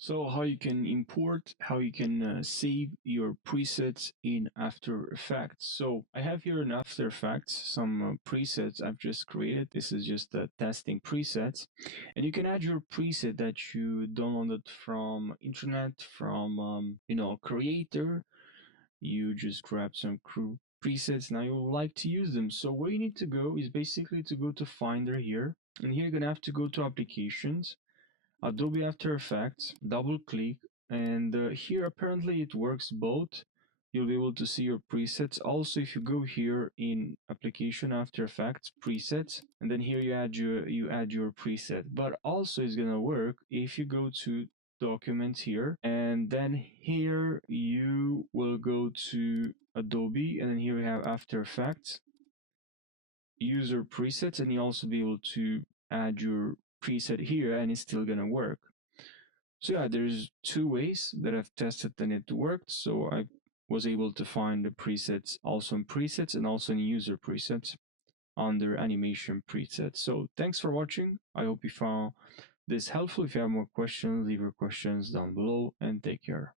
So how you can import, how you can save your presets in After Effects. So I have here in After Effects some presets I've just created. This is just the testing presets, and you can add your preset that you downloaded from internet, from creator. You just grab some crew presets. Now you would like to use them. So where you need to go is basically to go to Finder here, and here you're gonna have to go to Applications, Adobe After Effects, double click, and here apparently it works both. You'll be able to see your presets. Also, if you go here in Application After Effects Presets, and then here you add your preset. But also it's gonna work if you go to Documents here, and then here you will go to Adobe, and then here we have After Effects, User Presets, and you'll also be able to add your preset here, and it's still gonna work. So yeah, there's two ways that I've tested and it worked. So I was able to find the presets also in presets and also in user presets under animation presets. So thanks for watching. I hope you found this helpful. If you have more questions, leave your questions down below and take care.